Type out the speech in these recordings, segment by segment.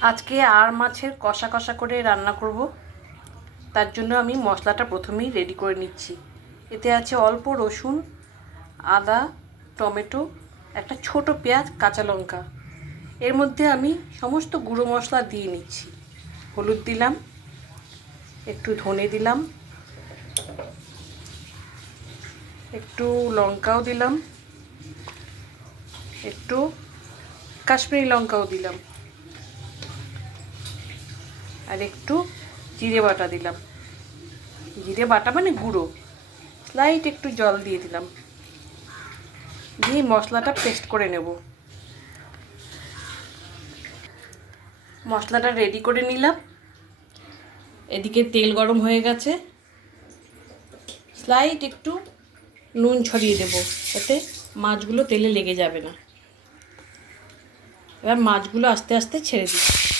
আজকে আর মাছের কষা কষা করে রান্না করব। তার জন্য আমি মশলাটা প্রথমেই রেডি করে নিচ্ছি। এতে আছে অল্প রসুন, আদা, টমেটো, একটা ছোট পেঁয়াজ, কাঁচা লঙ্কা। এর মধ্যে আমি সমস্ত গুঁড়ো মশলা দিয়ে নিচ্ছি। হলুদ দিলাম, একটু ধনে দিলাম, একটু লঙ্কাও দিলাম, একটু কাশ্মীরি লঙ্কাও দিলাম। আর একটু জিরে বাটা দিলাম। জিরে বাটা মানে গুঁড়ো। স্লাইট একটু জল দিয়ে দিলাম। দিয়ে মশলাটা পেস্ট করে নেব। মশলাটা রেডি করে নিলাম। এদিকে তেল গরম হয়ে গেছে। স্লাইট একটু নুন ছড়িয়ে দেব। এতে মাছগুলো তেলে লেগে যাবে না। এবার মাছগুলো আস্তে আস্তে ছেড়ে দিচ্ছি।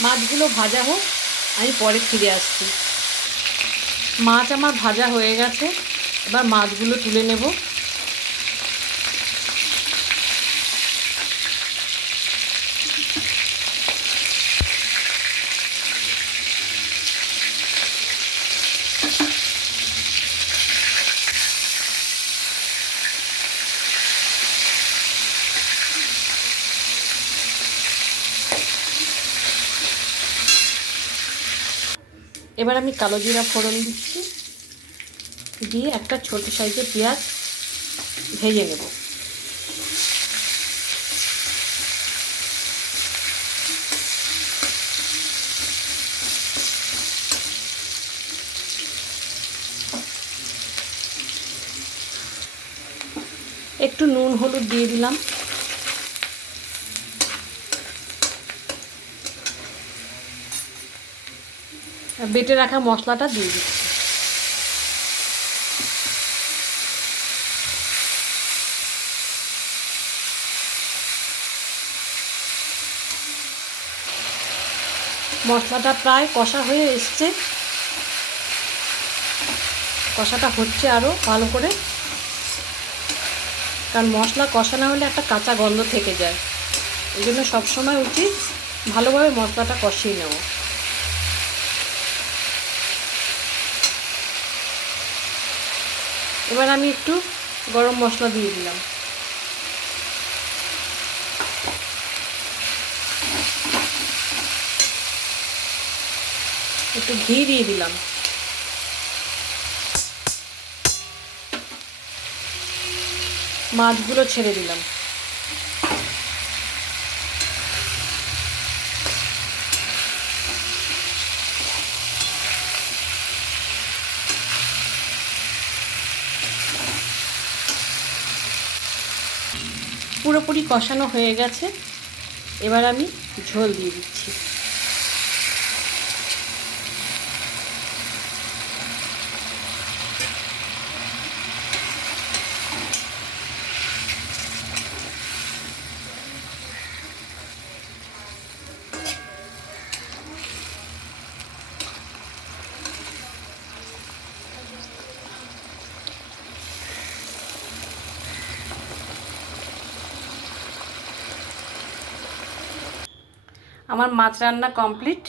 মাছগুলো ভাজা হোক, আমি পরে ফিরে আসছি। মাছ আমার ভাজা হয়ে গেছে, এবার মাছগুলো তুলে নেব। এবার আমি কালো জিরা ফোড়ন দিচ্ছি। দিয়ে একটা ছোট সাইজের পেঁয়াজ ভেজে নেব। একটু নুন, হলুদ দিয়ে দিলাম। বেটে রাখা মশলাটা দিয়ে দিচ্ছি। মশলাটা প্রায় কষা হয়ে এসছে। কষাটা হচ্ছে আরও ভালো করে। কারণ মশলা কষা না হলে একটা কাঁচা গন্ধ থেকে যায়। এই জন্য সবসময় উচিত ভালোভাবে মশলাটা কষিয়ে নেওয়া। এবার আমি একটু গরম মশলা দিয়ে দিলাম। একটু ঘি দিয়ে দিলাম। মাছগুলো ছেড়ে দিলাম। পুরোপুরি কষানো হয়ে গেছে। এবার আমি ঝোল দিয়ে দিচ্ছি। আমার মাছ রান্না কমপ্লিট।